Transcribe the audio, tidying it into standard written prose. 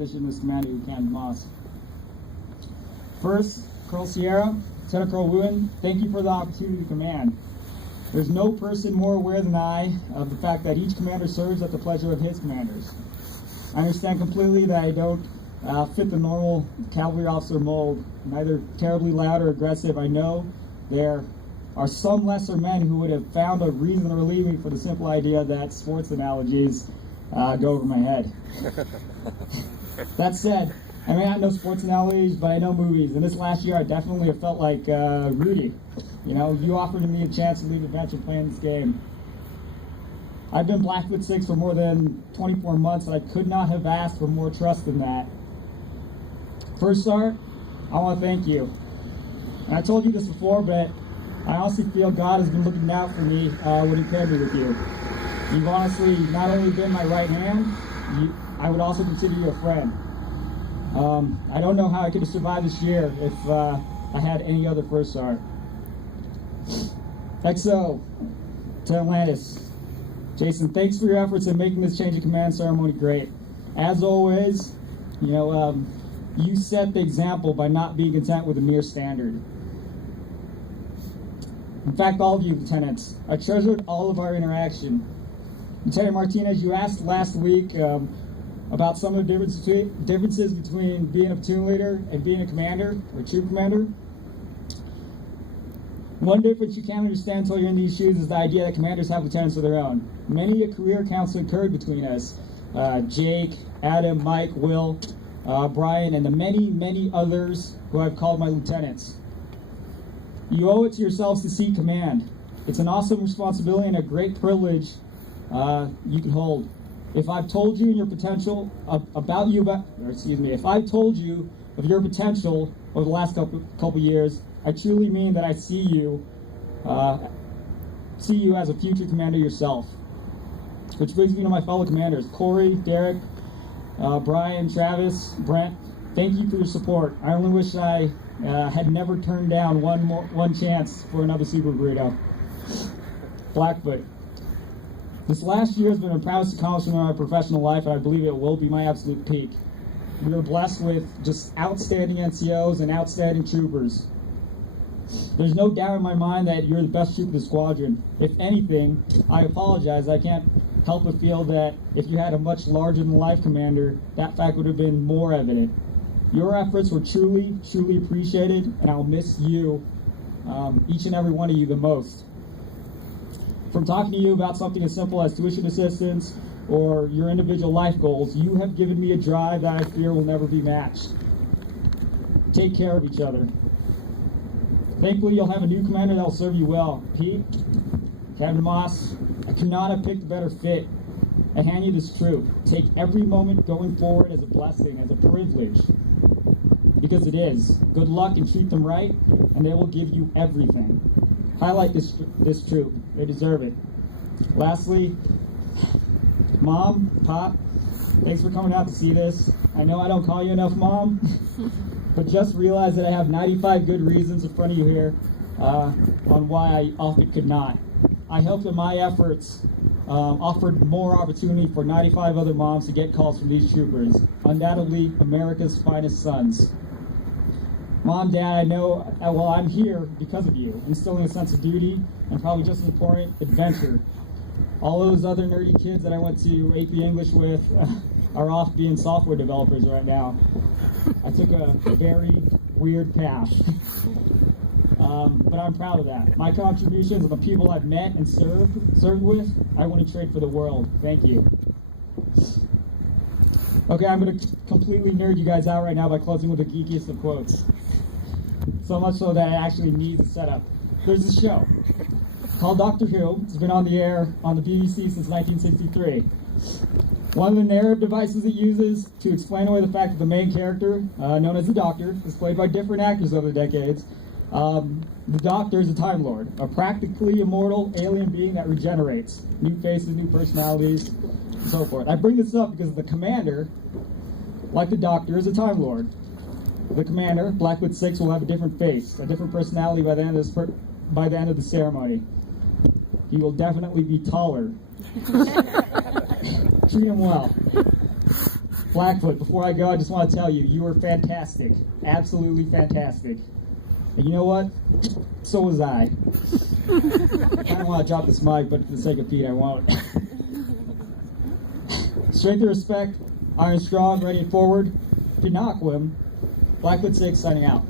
position as commander of Camden Moss. First, Colonel Sierra, Lieutenant Colonel Wooten, thank you for the opportunity to command. There's no person more aware than I of the fact that each commander serves at the pleasure of his commanders. I understand completely that I don't fit the normal cavalry officer mold, neither terribly loud or aggressive. I know there are some lesser men who would have found a reason to relieve me for the simple idea that sports analogies go over my head. That said, I may not know sports analogies, but I know movies, and this last year I definitely have felt like Rudy. You know, you offered me a chance to leave the bench and play in this game. I've been Blackfoot 6 for more than 24 months, and I could not have asked for more trust than that. First Sergeant, I want to thank you. And I told you this before, but I honestly feel God has been looking out for me when He paired me with you. You've honestly not only been my right hand, I would also consider you a friend. I don't know how I could have survived this year if I had any other First Sergeant. XO to Atlantis. Jason, thanks for your efforts in making this change of command ceremony great. As always, you set the example by not being content with a mere standard. In fact, all of you lieutenants, I treasured all of our interaction. Lieutenant Martinez, you asked last week about some of the differences between being a platoon leader and being a commander or troop commander. One difference you can't understand until you're in these shoes is the idea that commanders have lieutenants of their own. Many a career council occurred between us. Jake, Adam, Mike, Will, Brian, and the many, many others who I've called my lieutenants. You owe it to yourselves to seek command. It's an awesome responsibility and a great privilege you can hold. If I've told you your potential if I've told you of your potential over the last couple years, I truly mean that I see you as a future commander yourself. Which brings me to my fellow commanders, Corey, Derek, Brian, Travis, Brent. Thank you for your support. I only wish I had never turned down one chance for another Super Burrito. Blackfoot. This last year has been the proudest accomplishment of my professional life, and I believe it will be my absolute peak. We are blessed with just outstanding NCOs and outstanding troopers. There's no doubt in my mind that you're the best troop of the squadron. If anything, I apologize. I can't help but feel that if you had a much larger-than-life commander, that fact would have been more evident. Your efforts were truly, truly appreciated, and I'll miss you, each and every one of you, the most. From talking to you about something as simple as tuition assistance or your individual life goals, you have given me a drive that I fear will never be matched. Take care of each other. Thankfully, you'll have a new commander that will serve you well. Pete, Camden Moss, I could not have picked a better fit. I hand you this troop. Take every moment going forward as a blessing, as a privilege. Because it is. Good luck and treat them right, and they will give you everything. Highlight this troop. They deserve it. Lastly, Mom, Pop, thanks for coming out to see this. I know I don't call you enough Mom, but just realize that I have 95 good reasons in front of you here on why I often could not. I hope that my efforts offered more opportunity for 95 other moms to get calls from these troopers, undoubtedly America's finest sons. Mom, Dad, I know, I'm here because of you, instilling a sense of duty and probably just as important, adventure. All those other nerdy kids that I went to AP English with are off being software developers right now. I took a very weird path. But I'm proud of that. My contributions and the people I've met and served with, I want to trade for the world. Thank you. Okay, I'm going to completely nerd you guys out right now by closing with the geekiest of quotes. So much so that it actually needs a setup. There's a show called Doctor Who. It's been on the air on the BBC since 1963. One of the narrative devices it uses to explain away the fact that the main character, known as the Doctor, is played by different actors over the decades. The Doctor is a Time Lord, a practically immortal alien being that regenerates. New faces, new personalities, and so forth. I bring this up because the commander, like the Doctor, is a Time Lord. The commander, Blackfoot 6, will have a different face, a different personality by the end of the ceremony. He will definitely be taller. Treat him well. Blackfoot, before I go, I just want to tell you, you were fantastic. Absolutely fantastic. And you know what? So was I. I kind of want to drop this mic, but for the sake of Pete, I won't. Strength and respect, iron strong, ready and forward. Pinocquim, Blackfoot 6 signing out.